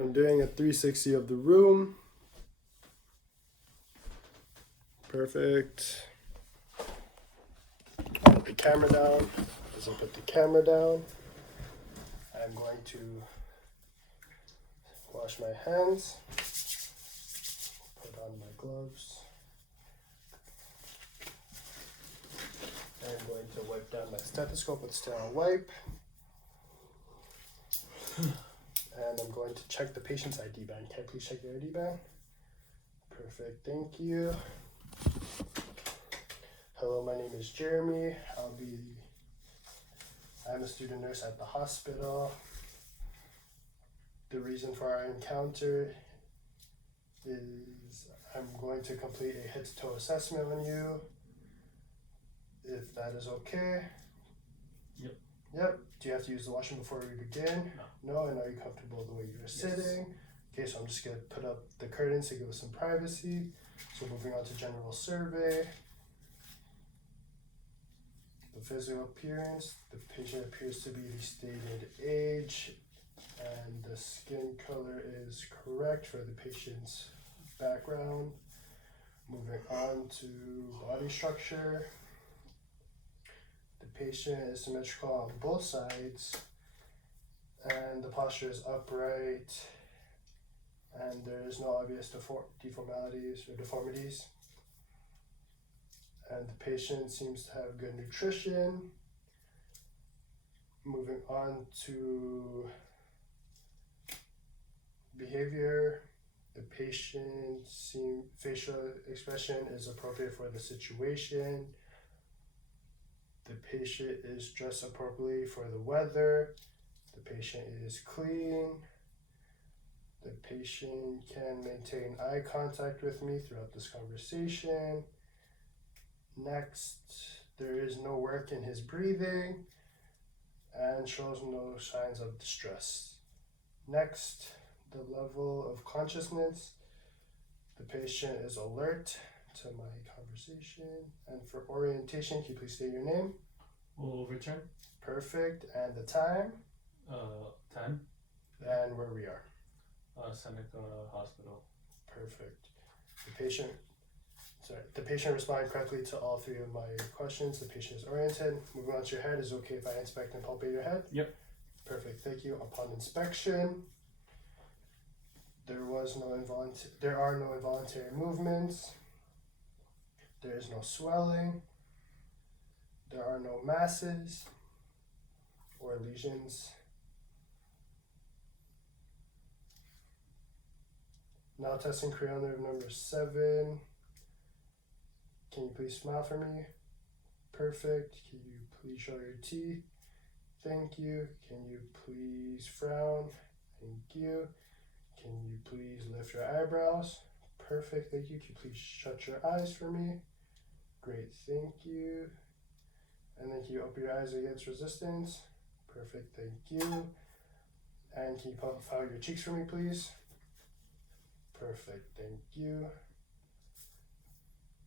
I'm doing a 360 of the room. Perfect. Put the camera down. As I put the camera down, I'm going to wash my hands, put on my gloves. I'm going to wipe down my stethoscope with sterile wipe. And I'm going to check the patient's ID band. Can I please check your ID band? Perfect, thank you. Hello, my name is Jeremy. I'm a student nurse at the hospital. The reason for our encounter is I'm going to complete a head to toe assessment on you. If that is okay. Yep. Yep. Do you have to use the washroom before we begin? No. And are you comfortable the way you're sitting? Okay, so I'm just gonna put up the curtains to give us some privacy. So moving on to general survey. The physical appearance, the patient appears to be the stated age and the skin color is correct for the patient's background. Moving on to body structure. The patient is symmetrical on both sides and the posture is upright and there is no obvious deformalities or deformities. And the patient seems to have good nutrition. Moving on to behavior. The patient's facial expression is appropriate for the situation. The patient is dressed appropriately for the weather. The patient is clean. The patient can maintain eye contact with me throughout this conversation. Next, there is no work in his breathing and shows no signs of distress. Next, the level of consciousness. The patient is alert to my conversation. And for orientation, can you please state your name? Will return. Perfect. And the time? 10. And where we are? Seneca Hospital. Perfect. The patient responded correctly to all three of my questions. The patient is oriented. Moving on to your head, is it okay if I inspect and palpate your head? Yep. Perfect, thank you. Upon inspection, there are no involuntary movements. There is no swelling. There are no masses or lesions. Now testing cranial nerve number 7. Can you please smile for me? Perfect. Can you please show your teeth? Thank you. Can you please frown? Thank you. Can you please lift your eyebrows? Perfect. Thank you. Can you please shut your eyes for me? Great. Thank you. And then can you open your eyes against resistance? Perfect. Thank you. And can you puff out your cheeks for me, please? Perfect. Thank you.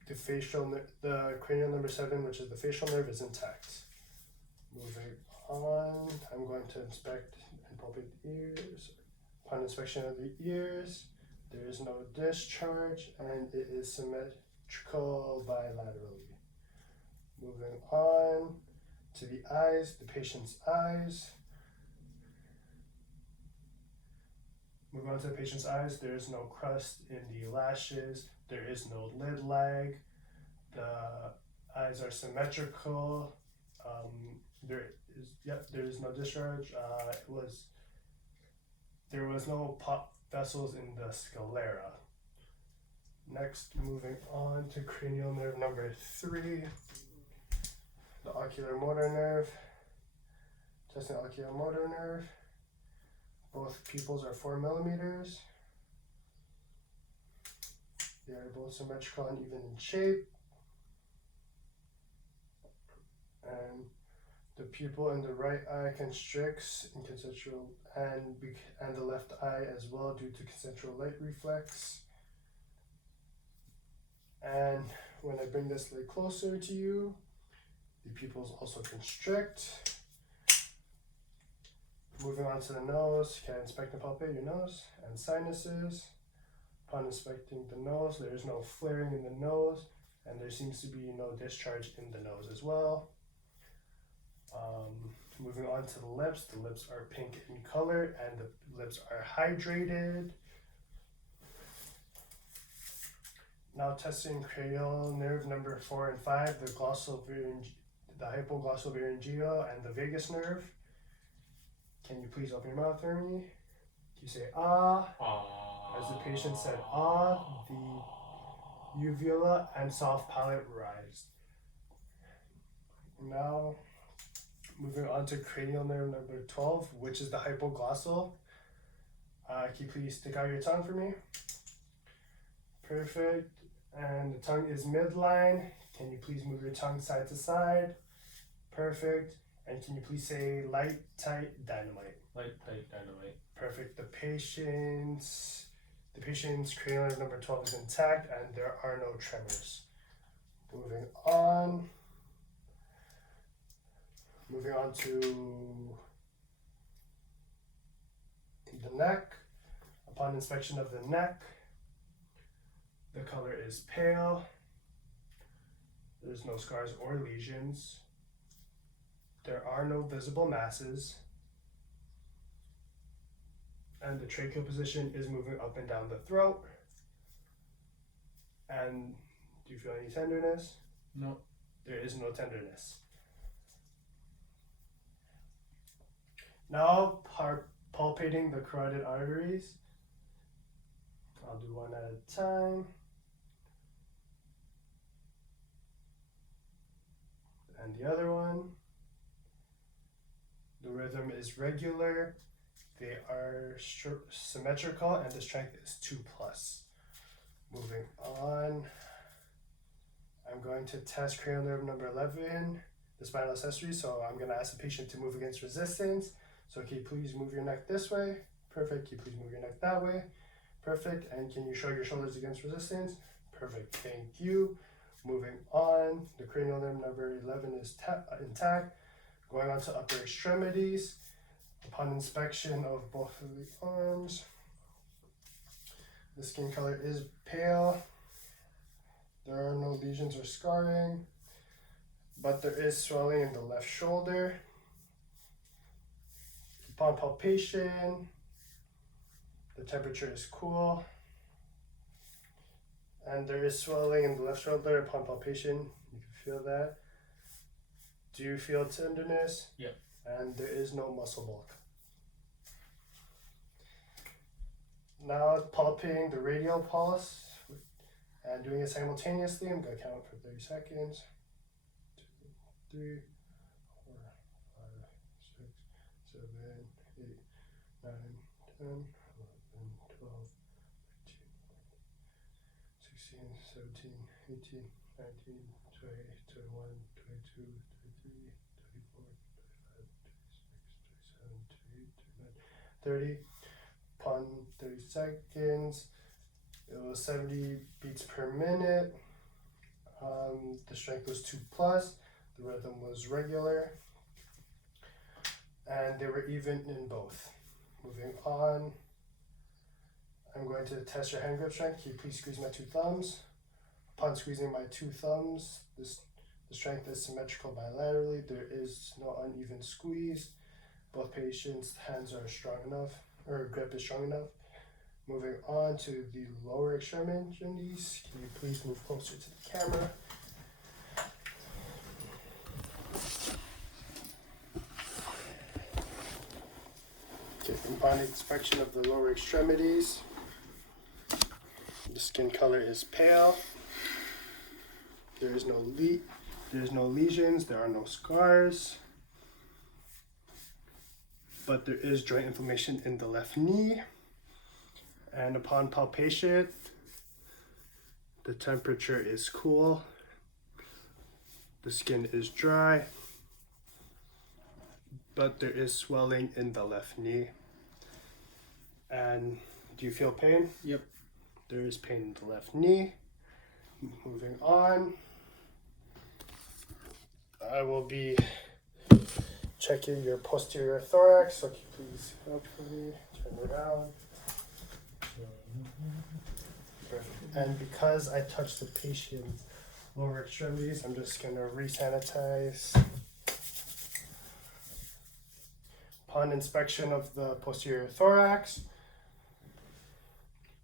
The cranial number 7, which is the facial nerve, is intact. Moving on, I'm going to inspect and palpate the ears. Upon inspection of the ears, there is no discharge and it is symmetrical bilaterally. Moving on to the eyes, the patient's eyes. Moving on to the patient's eyes, there is no crust in the lashes. There is no lid lag. The eyes are symmetrical. There is no discharge. There was no pop vessels in the sclera. Next, moving on to cranial nerve number 3, the oculomotor nerve. Testing oculomotor nerve. Both pupils are 4 millimeters. They are both symmetrical and even in shape. And the pupil in the right eye constricts in concentrical and the left eye as well due to concentrical light reflex. And when I bring this light closer to you, the pupils also constrict. Moving on to the nose, can inspect and palpate your nose and sinuses. Upon inspecting the nose, there is no flaring in the nose, and there seems to be no discharge in the nose as well. Moving on to the lips are pink in color and the lips are hydrated. Now testing cranial nerve number 4 and 5, the hypoglossopharyngeal and the vagus nerve. Can you please open your mouth for me? Can you say ah? As the patient said ah, the uvula and soft palate rise. Now, moving on to cranial nerve number 12, which is the hypoglossal. Can you please stick out your tongue for me? Perfect. And the tongue is midline. Can you please move your tongue side to side? Perfect. And can you please say light, tight, dynamite? Light, tight, dynamite. Perfect. The patient's cranial nerve number 12 is intact and there are no tremors. Moving on to the neck. Upon inspection of the neck, the color is pale. There's no scars or lesions. There are no visible masses. And the tracheal position is moving up and down the throat. And do you feel any tenderness? No. There is no tenderness. Now, palpating the carotid arteries. I'll do one at a time. And the other one. The rhythm is regular. They are symmetrical and the strength is 2+. Moving on. I'm going to test cranial nerve number 11, the spinal accessory. So I'm going to ask the patient to move against resistance. So can you please move your neck this way? Perfect. Can you please move your neck that way? Perfect. And can you show your shoulders against resistance? Perfect. Thank you. Moving on. The cranial nerve number 11 is intact. Going on to upper extremities. Upon inspection of both of the arms, the skin color is pale. There are no lesions or scarring, but there is swelling in the left shoulder. Upon palpation, the temperature is cool, and there is swelling in the left shoulder. Upon palpation, you can feel that. Do you feel tenderness? Yeah. And there is no muscle bulk. Now palpating the radial pulse and doing it simultaneously. I'm going to count for 30 seconds. 2, 3, 4, 5, 6, 7, 8, 9, 10, 11, 12, 13, 16, 17, 18, 19, 20, 21, 22, 23, 24, 25, 26, 27, 28, 29, 30. Upon 30 seconds, it was 70 beats per minute. The strength was 2+. The rhythm was regular. And they were even in both. Moving on, I'm going to test your hand grip strength. Can you please squeeze my 2 thumbs? Upon squeezing my 2 thumbs, the strength is symmetrical bilaterally. There is no uneven squeeze. Both patients' hands are strong enough, or grip is strong enough. Moving on to the lower extremities. Can you please move closer to the camera? Okay, upon inspection of the lower extremities, the skin color is pale. There is no lesions, there are no scars. But there is joint inflammation in the left knee. And upon palpation, the temperature is cool. The skin is dry. But there is swelling in the left knee. And do you feel pain? Yep. There is pain in the left knee. Moving on. I will be checking your posterior thorax. So can you please come up for me, turn around. Perfect. And because I touched the patient's lower extremities, I'm just gonna re-sanitize. Upon inspection of the posterior thorax,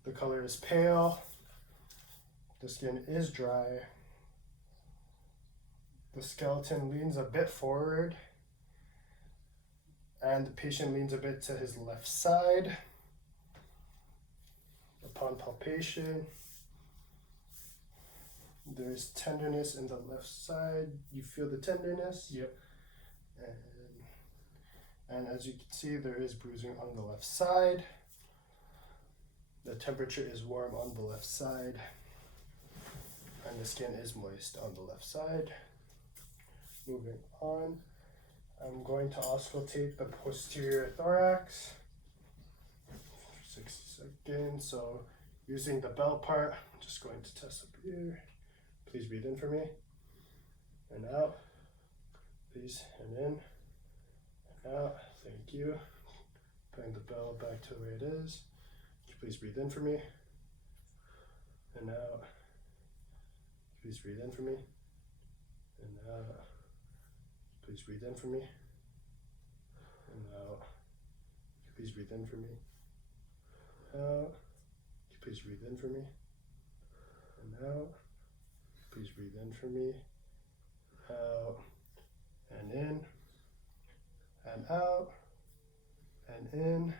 the color is pale, the skin is dry, the skeleton leans a bit forward, and the patient leans a bit to his left side. Upon palpation, there's tenderness in the left side. You feel the tenderness? Yep. And as you can see, there is bruising on the left side. The temperature is warm on the left side. And the skin is moist on the left side. Moving on, I'm going to auscultate the posterior thorax. 60 seconds. So using the bell part, I'm just going to test up here. Please breathe in for me. And out. Please, and in. And out. Thank you. Putting the bell back to the way it is. Please breathe in for me. And out. Please breathe in for me. And out. Please breathe in for me. And out. Please breathe in for me. Out. Please breathe in for me. And out. Please breathe in for me. Out. And in. And out. And in.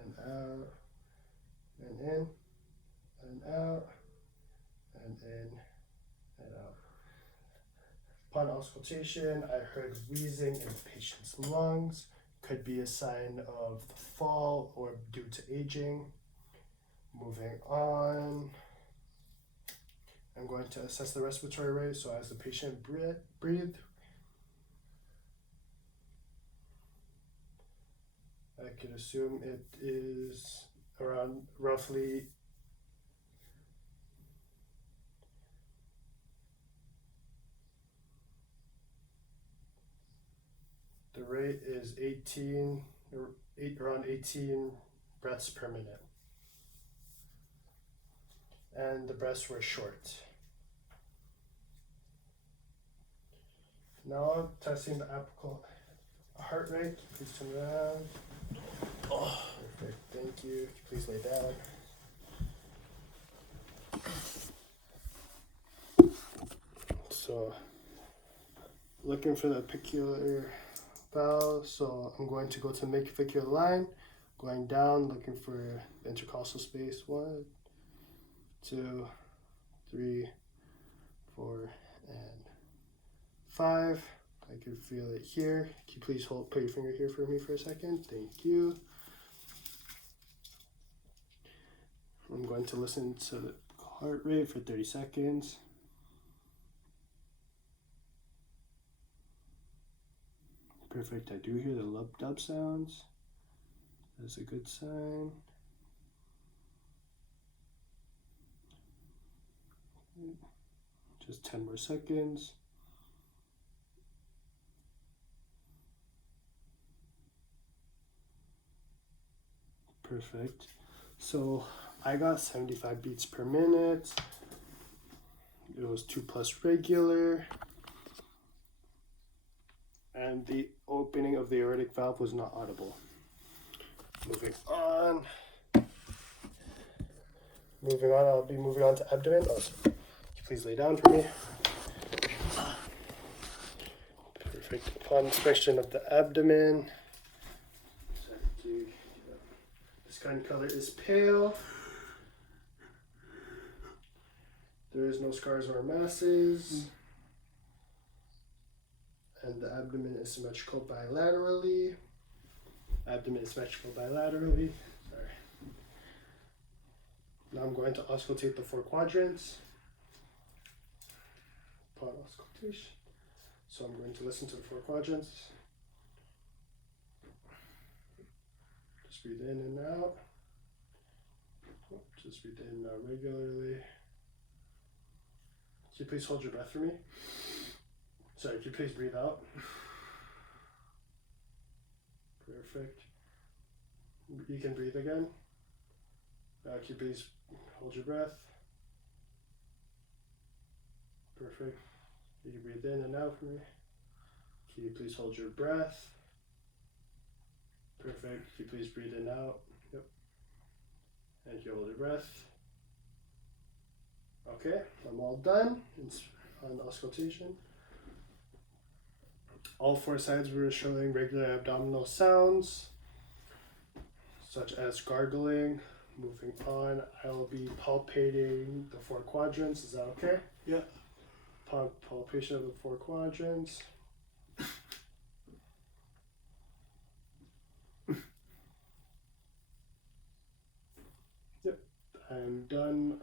And out. And in. And out. And in. And out. Upon auscultation, I heard wheezing in the patient's lungs. Could be a sign of the fall or due to aging. Moving on. I'm going to assess the respiratory rate. So as the patient breathe, I could assume it is around roughly the rate is around 18 breaths per minute. And the breaths were short. Now I'm testing the apical heart rate. Please turn around. Oh, perfect. Thank you. Please lay down. So, looking for the apicular valve. So I'm going to go to the midcavicular line, going down, looking for the intercostal space. 1, 2, 3, 4, and 5. I can feel it here. Can you please put your finger here for me for a second? Thank you. I'm going to listen to the heart rate for 30 seconds. Perfect. I do hear the lub-dub sounds. That's a good sign. Just 10 more seconds. Perfect. So I got 75 beats per minute. It was 2+ regular. And the opening of the aortic valve was not audible. Moving on, I'll be moving on to abdomen. Oh, please lay down for me. Perfect. Upon inspection of the abdomen, the skin color is pale. There is no scars or masses. And the abdomen is symmetrical bilaterally. Sorry. Now I'm going to auscultate the 4 quadrants. Upon auscultation. So I'm going to listen to the 4 quadrants. Just breathe in and out. Just breathe in and out regularly. Can you please hold your breath for me? Sorry, can you please breathe out? Perfect. You can breathe again. Can you please hold your breath? Perfect. You can breathe in and out for me. Can you please hold your breath? Perfect. Can you please breathe in and out? Yep. And you hold your breath. Okay, I'm all done on auscultation. All four sides were showing regular abdominal sounds, such as gargling. Moving on, I will be palpating the four quadrants. Is that okay? Yeah. Palpation of the four quadrants. Yep, I'm done.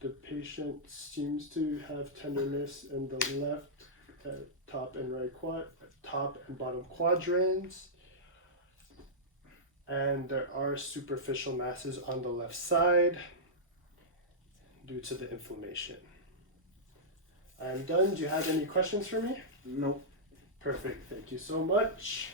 The patient seems to have tenderness in the left top and bottom quadrants, and there are superficial masses on the left side due to the inflammation. I'm done. Do you have any questions for me? Nope. Perfect. Thank you so much.